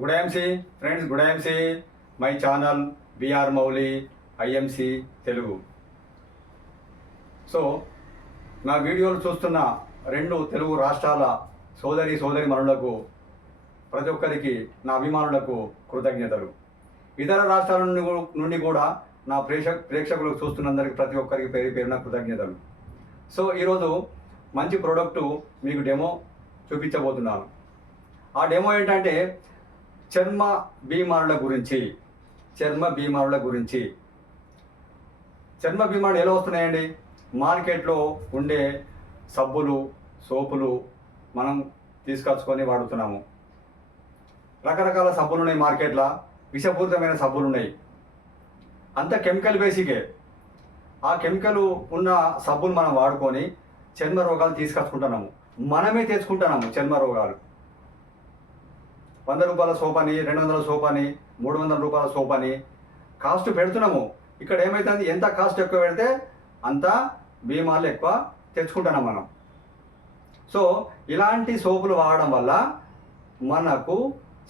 Good IMC friends, good IMC my channel BR Mouli IMC Telugu. So నా వీడియోలు చూస్తున్న రెండు తెలుగు రాష్ట్రాల సోదరి మనులకు, ప్రతి ఒక్కరికి, నా అభిమానులకు కృతజ్ఞతలు. ఇతర రాష్ట్రాల నుండి కూడా నా ప్రేక్షకులకు చూస్తున్నందరికీ ప్రతి ఒక్కరికి పేరు పేరున కృతజ్ఞతలు. సో ఈరోజు మంచి ప్రోడక్టు మీకు డెమో చూపించబోతున్నాను. ఆ డెమో ఏంటంటే చర్మ బీమారుల గురించి. చర్మ బీమారులు ఎలా వస్తున్నాయండి? మార్కెట్లో ఉండే సబ్బులు, సోపులు మనం తీసుకొచ్చుకొని వాడుతున్నాము. రకరకాల సబ్బులు ఉన్నాయి మార్కెట్లో, విషపూరితమైన సబ్బులు ఉన్నాయి. అంత కెమికల్ బేసికే. ఆ కెమికల్ ఉన్న సబ్బులు మనం వాడుకొని చర్మ రోగాలు తీసుకొచ్చుకుంటున్నాము. మనమే తెచ్చుకుంటున్నాము చర్మ రోగాలు. 100 రూపాయల సోప్ అని, 200 సోప్ అని, 300 రూపాయల సోప్ అని కాస్ట్ పెడుతున్నాము. ఇక్కడ ఏమవుతుంది, ఎంత కాస్ట్ ఎక్కువ పెడితే అంత బీమాలు ఎక్కువ తెచ్చుకుంటున్నాం మనం. సో ఇలాంటి సోపులు వాడడం వల్ల మనకు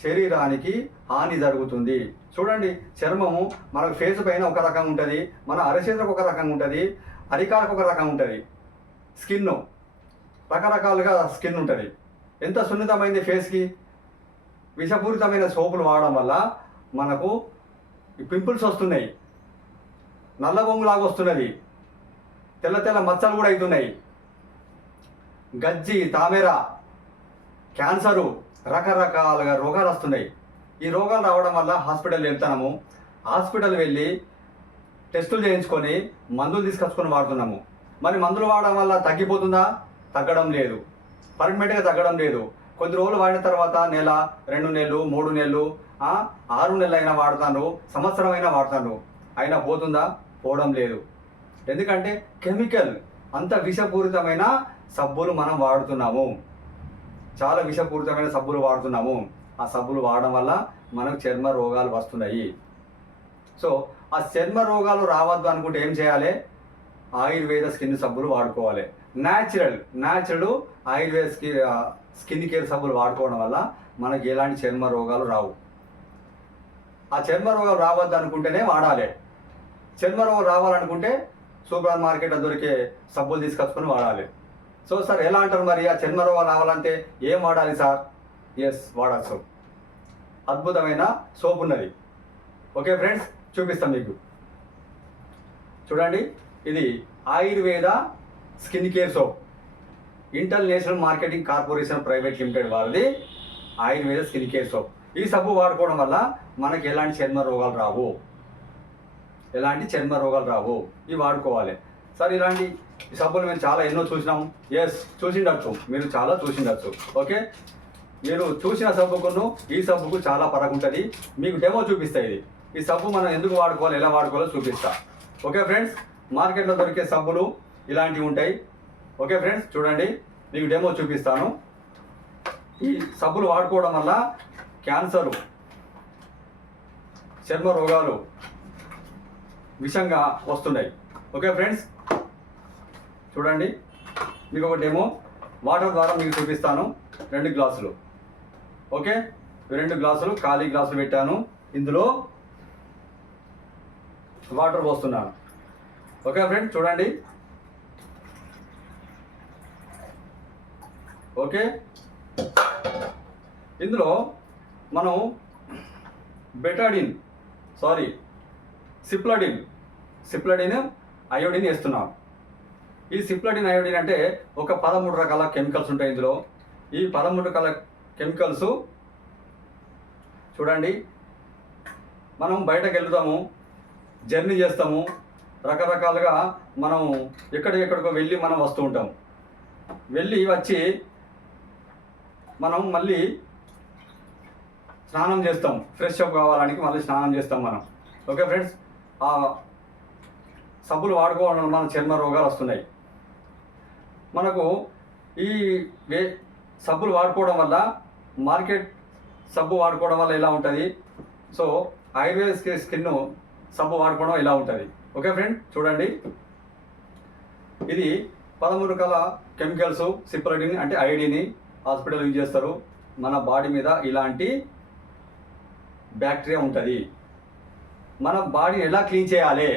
శరీరానికి హాని జరుగుతుంది. చూడండి, చర్మము మనకు ఫేస్ పైన ఒక రకంగా ఉంటుంది, మన అరచేతులకు ఒక రకంగా ఉంటుంది, అరికాలకు ఒక రకంగా ఉంటుంది. స్కిన్ రకరకాలుగా స్కిన్ ఉంటుంది. ఎంత సున్నితమైంది ఫేస్కి. విషపూరితమైన సోపులు వాడడం వల్ల మనకు పింపుల్స్ వస్తున్నాయి, నల్ల బొంగులాగా వస్తున్నది, తెల్ల మచ్చలు కూడా అవుతున్నాయి, గజ్జి, తామెర, క్యాన్సరు, రకరకాలుగా రోగాలు వస్తున్నాయి. ఈ రోగాలు రావడం వల్ల హాస్పిటల్ వెళ్తున్నాము. హాస్పిటల్ వెళ్ళి టెస్టులు చేయించుకొని మందులు తీసుకొచ్చుకొని వాడుతున్నాము. మరి మందులు వాడడం వల్ల తగ్గిపోతుందా? తగ్గడం లేదు, పర్మనెంట్గా తగ్గడం లేదు. కొద్ది రోజులు వాడిన తర్వాత నెల, 2 నెలలు, 3 నెలలు, 6 నెలలు అయినా వాడుతాను, సంవత్సరం అయినా వాడుతాను, అయినా పోతుందా? పోవడం లేదు. ఎందుకంటే కెమికల్, అంత విషపూరితమైన సబ్బులు మనం వాడుతున్నాము. చాలా విషపూరితమైన సబ్బులు వాడుతున్నాము. ఆ సబ్బులు వాడడం వల్ల మనకు చర్మ రోగాలు వస్తున్నాయి. సో ఆ చర్మ రోగాలు రావద్దు అనుకుంటే ఏం చేయాలి? ఆయుర్వేద స్కిన్ సబ్బులు వాడుకోవాలి. న్యాచురల్ ఆయుర్వేద స్కిన్ కేర్ సబ్బులు వాడుకోవడం వల్ల మనకి ఎలాంటి చర్మ రోగాలు రావు. ఆ చర్మ రోగాలు రావద్దు అనుకుంటేనే వాడాలి. చర్మ రోగాలు రావాలనుకుంటే సూపర్ మార్కెట్లో దొరికే సబ్బులు తీసుకొచ్చుకొని వాడాలి. సో సార్ ఎలా అంటారు మరి? ఆ చర్మ రోగాలు రావాలంటే ఏం వాడాలి సార్? ఎస్, వాడచ్చు. అద్భుతమైన సోప్ ఉన్నది. ఓకే ఫ్రెండ్స్, చూపిస్తాం మీకు. చూడండి, ఇది Ayurveda skin care soap. International marketing corporation private limited వాళ్ళది ఆయుర్వేద స్కిన్ కేర్ సోప్. ఈ సబ్బు వాడుకోవడం వల్ల మనకి ఎలాంటి చర్మ రోగాలు రావు. ఇవి వాడుకోవాలి. సార్ ఇలాంటి సబ్బులు మేము చాలా ఎన్నో చూసినాం. ఎస్, చూసిండొచ్చు, మీరు చాలా చూసిండొచ్చు. ఓకే, మీరు చూసిన సబ్బుకును ఈ సబ్బుకు చాలా ఫరక్ ఉంటుంది. మీకు డెమో చూపిస్తా. ఈ సబ్బు మనం ఎందుకు వాడుకోవాలి, ఎలా వాడుకోవాలో చూపిస్తా. ఓకే ఫ్రెండ్స్, మార్కెట్లో దొరికే సబ్బులు ఇలాంటివి ఉంటాయి. ఓకే ఫ్రెండ్స్, చూడండి, మీకు డెమో చూపిస్తాను. ఈ సబ్బులు వాడుకోవడం వల్ల క్యాన్సరు, చర్మ రోగాలు విషంగా వస్తున్నాయి. ఓకే ఫ్రెండ్స్, చూడండి, మీకు ఒక డెమో వాటర్ ద్వారా మీకు చూపిస్తాను. 2 గ్లాసులు. ఓకే, 2 గ్లాసులు ఖాళీ గ్లాసులు పెట్టాను. ఇందులో వాటర్ పోస్తున్నాను. ఓకే ఫ్రెండ్స్, చూడండి. ఓకే, ఇందులో మనం సిప్లడిన్ అయోడిన్ వేస్తున్నాం. ఈ సిప్లడిన్ అయోడిన్ అంటే ఒక 13 రకాల కెమికల్స్ ఉంటాయి ఇందులో. ఈ 13 రకాల కెమికల్స్ చూడండి, మనం బయటకు వెళ్తాము, జర్నీ చేస్తాము, రకరకాలుగా మనం ఎక్కడికో వెళ్ళి మనం వస్తూ ఉంటాం. వెళ్ళి వచ్చి మనం మళ్ళీ స్నానం చేస్తాం, ఫ్రెష్ అప్ కావడానికి మళ్ళీ స్నానం చేస్తాం మనం. ఓకే ఫ్రెండ్స్, ఆ సబ్బులు వాడుకోవడం వల్ల మన చర్మ రోగాలు వస్తున్నాయి. మనకు ఈ సబ్బులు వాడుకోవడం వల్ల, మార్కెట్ సబ్బు వాడుకోవడం వల్ల ఎలా ఉంటుంది, సో ఆయుర్వేద స్కిన్ సబ్బు వాడుకోవడం ఎలా ఉంటుంది. ఓకే ఫ్రెండ్, చూడండి, ఇది 13 రకాల కెమికల్స్. సిప్లడిన్ అంటే ఐడిని హాస్పిటల్ యూజ్ చేస్తారు. మన బాడీ మీద ఇలాంటి బ్యాక్టీరియా ఉంటుంది. మన బాడీని ఎలా క్లీన్ చేయాలి,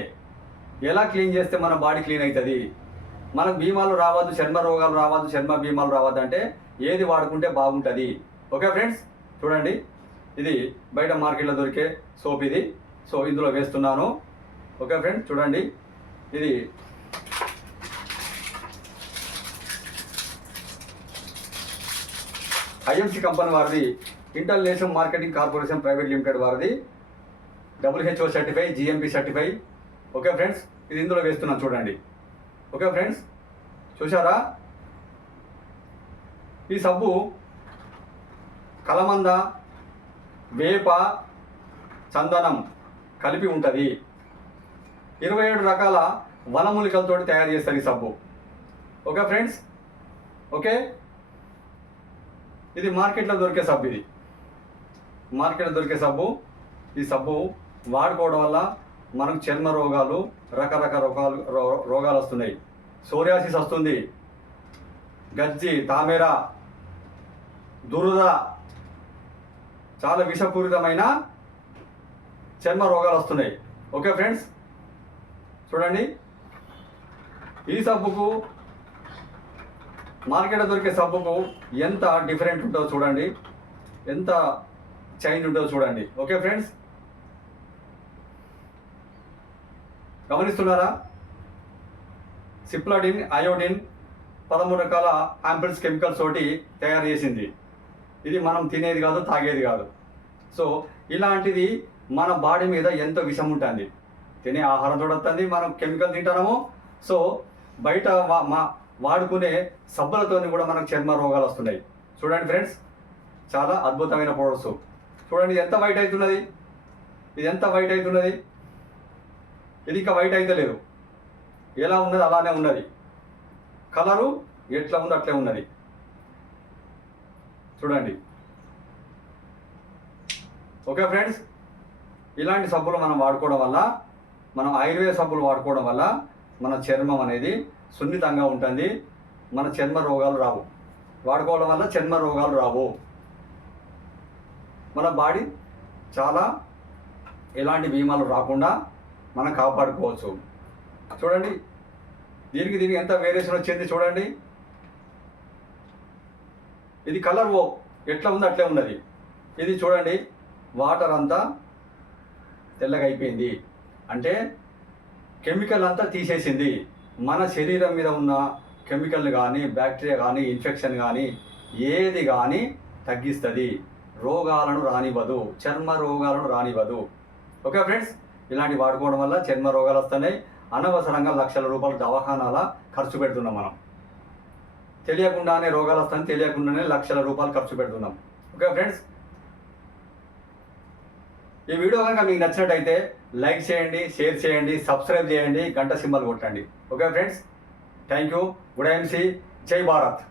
ఎలా క్లీన్ చేస్తే మన బాడీ క్లీన్ అవుతుంది, మనకు భీమాలు రావద్దు, చర్మ రోగాలు రావద్దు, చర్మ భీమాలు రావద్దు అంటే ఏది వాడుకుంటే బాగుంటుంది. ఓకే ఫ్రెండ్స్, చూడండి ఇది బయట మార్కెట్లో దొరికే సోప్ ఇది. సో ఇందులో వేస్తున్నాను. ఓకే ఫ్రెండ్స్, చూడండి ఇది ఐఎంసి కంపెనీ వారిది, international marketing corporation private limited వారిది, WHO certify, GMP certify. Okay friends, ఇది ఇందులో వేస్తున్నాను చూడండి. ఓకే ఫ్రెండ్స్, చూసారా? ఈ సబ్బు కలమంద, వేప, చందనం కలిపి ఉంటుంది. 27 రకాల వనమూలికలతో తయారు చేస్తారు ఈ సబ్బు. ఓకే ఫ్రెండ్స్, ఓకే, ఇది మార్కెట్లో దొరికే సబ్బు. ఇది మార్కెట్లో దొరికే సబ్బు. ఈ సబ్బు వాడుకోవడం వల్ల మనకు చర్మ రోగాలు, రకరకాల రోగాలు వస్తున్నాయి. సోరియాసిస్ వస్తుంది, గజ్జి, తామేర, దురద, చాలా విషపూరితమైన చర్మ రోగాలు వస్తున్నాయి. ఓకే ఫ్రెండ్స్, చూడండి ఈ సబ్బుకు మార్కెట్లో దొరికే సబ్బుకు ఎంత డిఫరెంట్ ఉంటుందో చూడండి, ఎంత చేంజ్ ఉంటుందో చూడండి. ఓకే ఫ్రెండ్స్, గమనిస్తున్నారా? సిప్లాడిన్, అయోడిన్ 13 రకాల యాంపిల్స్ కెమికల్స్ తోటి తయారు చేసింది. ఇది మనం తినేది కాదు, తాగేది కాదు. సో ఇలాంటిది మన బాడీ మీద ఎంతో విషం ఉంటుంది. తినే ఆహారం చూడొస్తుంది, మనం కెమికల్ తింటాము. సో బయట వాడుకునే సబ్బులతో కూడా మనకు చర్మ రోగాలు వస్తున్నాయి. చూడండి ఫ్రెండ్స్, చాలా అద్భుతమైన ప్రొడక్ట్స్. చూడండి ఇది ఎంత వైట్ అవుతున్నది, ఇది ఎంత వైట్ అవుతున్నది. ఇది ఇంకా వైట్ అయితే లేదు, ఎలా ఉన్నది అలానే ఉన్నది. కలరు ఎట్లా ఉందో అట్లే ఉన్నది. చూడండి. ఓకే ఫ్రెండ్స్, ఇలాంటి సబ్బులు మనం వాడుకోవడం వల్ల, మనం ఆయుర్వేద సబ్బులు వాడుకోవడం వల్ల మన చర్మం అనేది సున్నితంగా ఉంటుంది. మన చర్మ రోగాలు రావు. వాడుకోవడం వల్ల చర్మ రోగాలు రావు. మన బాడీ చాలా ఎలాంటి భీమాలు రాకుండా మనం కాపాడుకోవచ్చు. చూడండి దీనికి ఎంత వేరియేషన్ వచ్చింది చూడండి. ఇది కలర్ ఎట్లా ఉందో అట్లే ఉన్నది. ఇది చూడండి, వాటర్ అంతా తెల్లగా అయిపోయింది అంటే కెమికల్ అంతా తీసేసింది. మన శరీరం మీద ఉన్న కెమికల్ కానీ, బ్యాక్టీరియా కానీ, ఇన్ఫెక్షన్ కానీ ఏది కానీ తగ్గిస్తుంది. రోగాలను రానివ్వదు, చర్మ రోగాలను రానివ్వదు. ఓకే ఫ్రెండ్స్, ఇలాంటి వాడుకోవడం వల్ల చర్మ రోగాలు వస్తున్నాయి. అనవసరంగా లక్షల రూపాయలు దవాఖానాల ఖర్చు పెడుతున్నాం. మనం తెలియకుండానే రోగాలు వస్తాయని తెలియకుండానే లక్షల రూపాయలు ఖర్చు పెడుతున్నాం. ఓకే ఫ్రెండ్స్, ఈ వీడియో కనుక మీకు నచ్చినట్టయితే లైక్ చేయండి, షేర్ చేయండి, సబ్స్క్రైబ్ చేయండి, గంట సింబల్ కొట్టండి. Okay friends, thank you. Good IMC, జై భారత్.